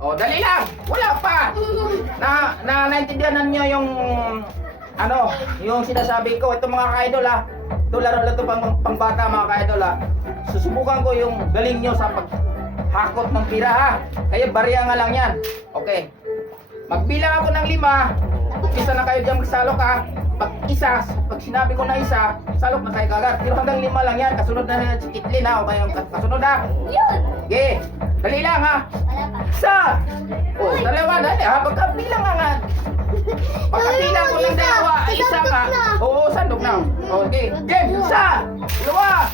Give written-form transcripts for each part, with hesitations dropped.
Oh, dali lang. Wala pa. Naintindihan niyo yung ano, yung sinasabi ko. Ito mga ka-idol ha. Ito laro lang ito pang bata mga ka-idol ha. Susubukan ko yung galing nyo sa paghakot ng pira ha. Kaya barya nga lang yan. Okay. Magbilang ako ng 5. Isa na kayo dyan magsalok ha. Pag sinabi ko na isa, salok na kayo kagad. Pero hanggang 5 lang yan. Kasunod na si Kitlin ha. Okay, kasunod ha. Okay. Dali lang ha. Isa. Oh, dalawa. Dali ha. Pagkabilang nga. Pagkabilang ko ng dalawa ay isa ka. Oo, sandok na. Okay. Game. Isa. Dalawa.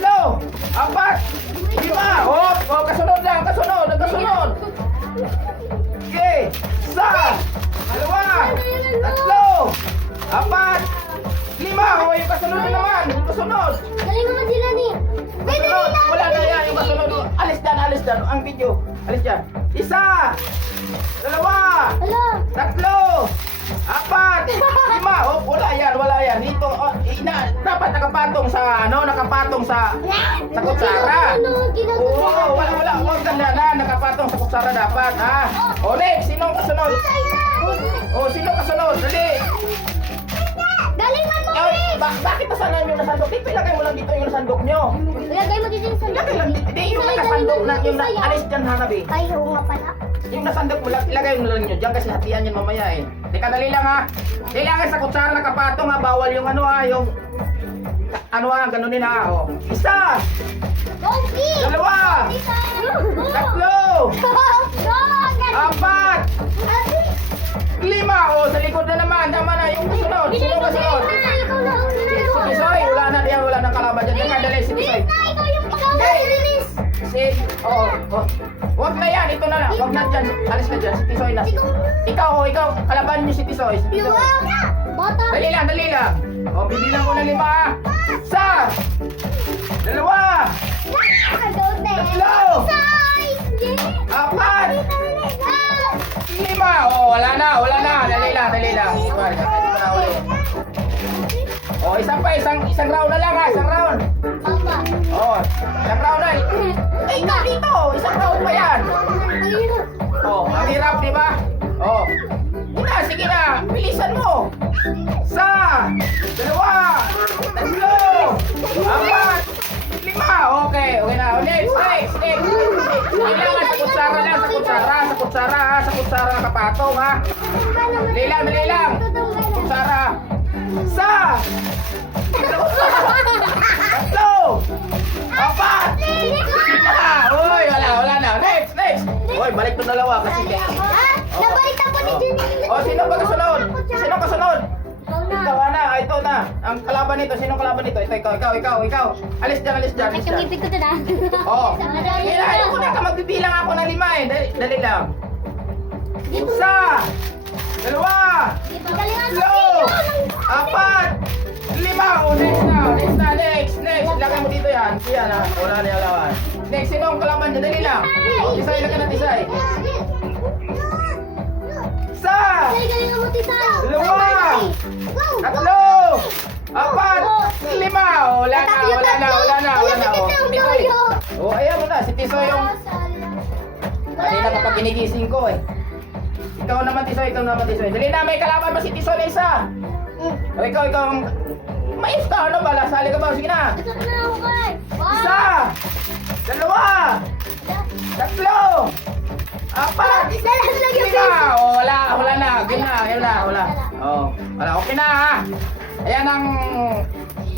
3. 4. 5. Oh, kasunod lang. Kasunod. Okay. Isa. Dalawa. 3. 4. 5. Oh, yung kasunod na naman. Yung kasunod. Galing naman sila ni. Kasunod. Wala na yan. Yung kasunod. Alis dyan. Ang video. Alis dyan. Isa. Dalawa. Hala. 3. 4. 5. Oh, wala yan. Dito, dapat nakapatong sa kutsara. Oo, wala. Huwag ganda na. Nakapatong sa kutsara dapat, ha? O, next. Sinong kasunod? Sinong kasunod? Dali. Galing man mo, Ay, Chris. bakit nasanan yung nasandok? Ilagay mo lang dito yung nasandok nyo. Ilagay mo dito yung sandok. Ilagay lang dito. Hindi, yung nakasandok na, yung alis dyan, Hanabi. Ay, oo nga pala. Yung nasandok mo lang, ilagay mo lang nyo dyan kasi hatian yan mamaya eh. Teka, dali lang ha. Kailangan sa kutsara nakapatong ha. Bawal yung ganunin ha. O. Isa. Monkey! 2. 3. 4. 5. O, sa likod na naman. Tama na yung kasunod. Sino kasunod? Si Tisoy. Wala nang kalaban dyan. Teka, dali si Tisoy. Huwag na yan. Ito na lang. Huwag na dyan. Alis na dyan. Si Tisoy na. Ikaw. Kalaban nyo si Tisoy. Dali lang. O, bibilang ko na 5. Isa. 2. 3. 4. 5. 5. O, wala na. Dali lang. O, isang round na lang ha. Isang round. O, isang round na. Ikaw dito. Isang round pa yan. O, ang hirap, di ba? O. Sige na. Bilisan mo. Isa. 2. 3. 4. 5. Okay na. Next. Kailangan sa kutsara nakapatong ha. Dali lang. Kutsara. Isa. 3. 4. 5. Uy, wala na. Next. Uy, balik to dalawa kasi Nabalitan ko ni Jenny. sino ba kasunod? Ikaw na. Ito na. Ang kalaban nito. Sinong kalaban nito? Ikaw. Alis dyan. Bakit yung ipit ko ito na? Kailangan ko na ka magbibilang ako ng 5 eh. Dali lang. Isa. 2. 3. 4. 5. Next. Ilagay mo dito yan. Yan ha. Wala na alawan. Next, sino ang kalaban dyan? Dali lang. Tisay, ilagay na tisay. Isa. 2. 3. 4. 5. Wala na. Oh, ayan mo na. Si Tisoy yung kanina kapag ginigising ko eh. Ikaw naman Tisoy. Dali na, may kalaban mo si Tisoy na isa. O ikaw mais ka, ano ba? Lasali ka ba? Sige na. Isa. 2. 3. 4. 5. 5. Oh, wala na. Wala. Oh, wala. Okay na ha. Ayan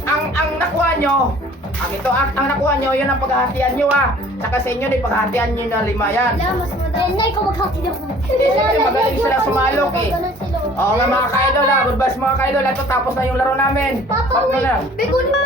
ang nakuha nyo. Ang nakuha nyo, yun ang paghahatian nyo ha. Saka sa inyo, paghahatian nyo na 5 yan. Nay ko maghati na. Magaling sila sumalok eh. Oo nga mga ka-idol ha. Good bus mga ka-idol. Ito tapos na yung laro namin. Papa, Pag wait. na. Bigun mo.